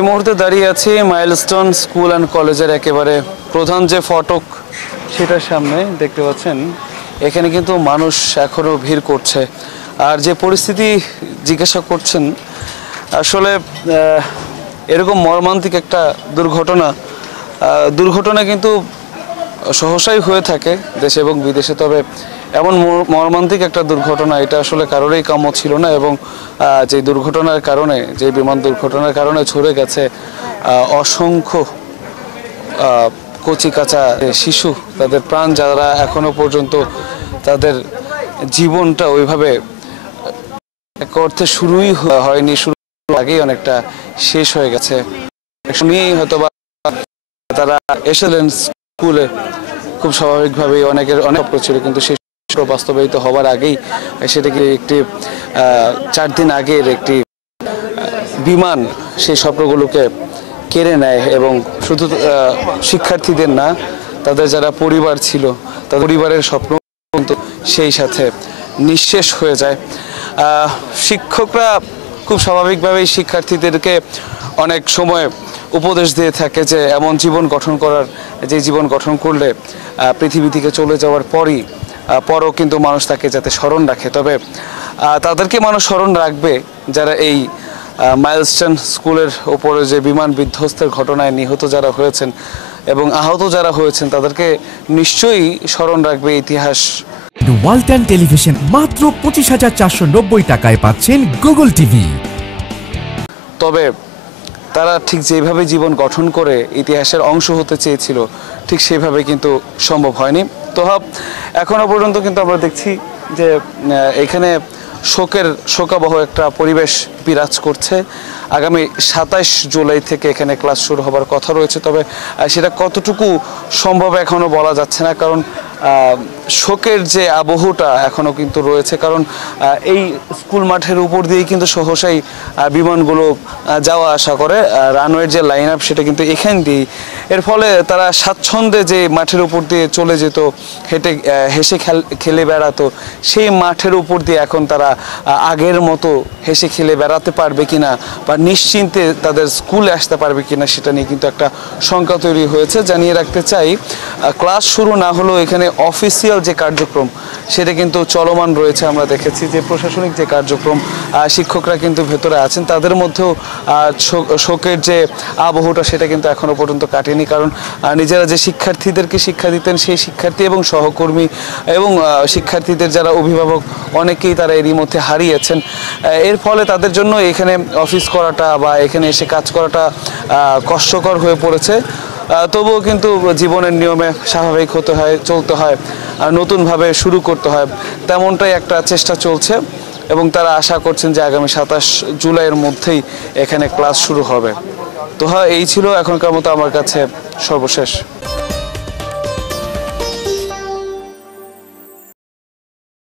এই মুহূর্তে দাঁড়িয়ে আছি মাইলস্টোন স্কুল অ্যান্ড কলেজের একেবারে প্রধান যে ফটক সেটার সামনে দেখতে পাচ্ছেন। এখানে কিন্তু মানুষ এখনো ভিড় করছে। আর যে পরিস্থিতি জিজ্ঞাসা করছেন, আসলে এরকম মর্মান্তিক একটা দুর্ঘটনা কিন্তু সহসাই হয়ে থাকে দেশে এবং বিদেশে। তবে এমন মর্মান্তিক একটা দুর্ঘটনা এটা আসলে কারোরই কাম্য ছিল না। এবং যে দুর্ঘটনার কারণে, যে বিমান দুর্ঘটনার কারণে ছড়ে গেছে অসংখ্য কচি কাঁচা শিশু, তাদের প্রাণ, যারা এখনো পর্যন্ত তাদের জীবনটা ওইভাবে এক অর্থে শুরুই হয়নি, শুরু আগেই অনেকটা শেষ হয়ে গেছে। শুনিয়েই হয়তো বা তারা এসেছিলেন স্কুলে খুব স্বাভাবিকভাবেই, অনেকের অনেক ছিল, কিন্তু সেই বাস্তবায়িত হওয়ার আগেই সেটাকে একটি 4 দিন আগের একটি বিমান সেই স্বপ্নগুলোকে কেড়ে নেয়। এবং শুধু শিক্ষার্থীদের না, তাদের যারা পরিবার ছিল, তাদের পরিবারের স্বপ্ন কিন্তু সেই সাথে নিঃশেষ হয়ে যায়। শিক্ষকরা খুব স্বাভাবিকভাবেই শিক্ষার্থীদেরকে অনেক সময় উপদেশ দিয়ে থাকে যে এমন জীবন গঠন করার, যে জীবন গঠন করলে পৃথিবী থেকে চলে যাওয়ার পরও কিন্তু মানুষ তাকে যাতে স্মরণ রাখে। তবে তাদেরকে মানুষ স্মরণ রাখবে যারা এই মাইলস্টোন স্কুলের ওপরে যে বিমান বিধ্বস্তের ঘটনায় নিহত যারা হয়েছেন এবং আহত যারা হয়েছেন, তাদেরকে নিশ্চয়ই স্মরণ রাখবে ইতিহাস। ওয়ালটন টেলিভিশন মাত্র 25,490 টাকায় পাচ্ছেন গুগল টিভি। তবে তারা ঠিক যেভাবে জীবন গঠন করে ইতিহাসের অংশ হতে চেয়েছিল, ঠিক সেভাবে কিন্তু সম্ভব হয়নি। তো এখনো পর্যন্ত কিন্তু আমরা দেখছি যে এখানে শোকাবহ একটা পরিবেশ বিরাজ করছে। আগামী 27 জুলাই থেকে এখানে ক্লাস শুরু হবার কথা রয়েছে। তবে সেটা কতটুকু সম্ভব এখনো বলা যাচ্ছে না, কারণ শোকের যে আবহটা এখনো কিন্তু রয়েছে। কারণ এই স্কুল মাঠের উপর দিয়েই কিন্তু সহসাই বিমানগুলো যাওয়া আসা করে, রানওয়ের যে লাইন আপ সেটা কিন্তু এখান দিয়েই। এর ফলে তারা স্বাচ্ছন্দ্যে যে মাঠের উপর দিয়ে চলে যেত, হেসে খেলে বেড়াতো, সেই মাঠের উপর দিয়ে এখন তারা আগের মতো হেসে খেলে বেড়াতে পারবে কিনা বা নিশ্চিন্তে তাদের স্কুলে আসতে পারবে কিনা, সেটা নিয়ে কিন্তু একটা শঙ্কা তৈরি হয়েছে। জানিয়ে রাখতে চাই, ক্লাস শুরু না হলেও এখানে অফিসিয়াল যে কার্যক্রম সেটা কিন্তু চলমান রয়েছে। আমরা দেখেছি যে প্রশাসনিক যে কার্যক্রম, শিক্ষকরা কিন্তু ভেতরে আছেন, তাদের মধ্যেও শোকের যে আবহটা সেটা কিন্তু এখনো পর্যন্ত কাটেনি। কারণ নিজেরা যে শিক্ষার্থীদেরকে শিক্ষা দিতেন, সেই শিক্ষার্থী এবং সহকর্মী এবং শিক্ষার্থীদের যারা অভিভাবক, অনেকেই তারা এরই মধ্যে হারিয়েছেন। এর ফলে তাদের জন্য এখানে অফিস করাটা বা এখানে এসে কাজ করাটা কষ্টকর হয়ে পড়েছে। তবুও কিন্তু জীবনের নিয়মে স্বাভাবিক হতে হয়, চলতে হয়, নতুনভাবে শুরু করতে হয়, তেমনটাই একটা চেষ্টা চলছে। এবং তারা আশা করছেন যে আগামী 27 জুলাইয়ের মধ্যেই এখানে ক্লাস শুরু হবে। তো এই ছিল এখনকার মতো আমার কাছে সর্বশেষ।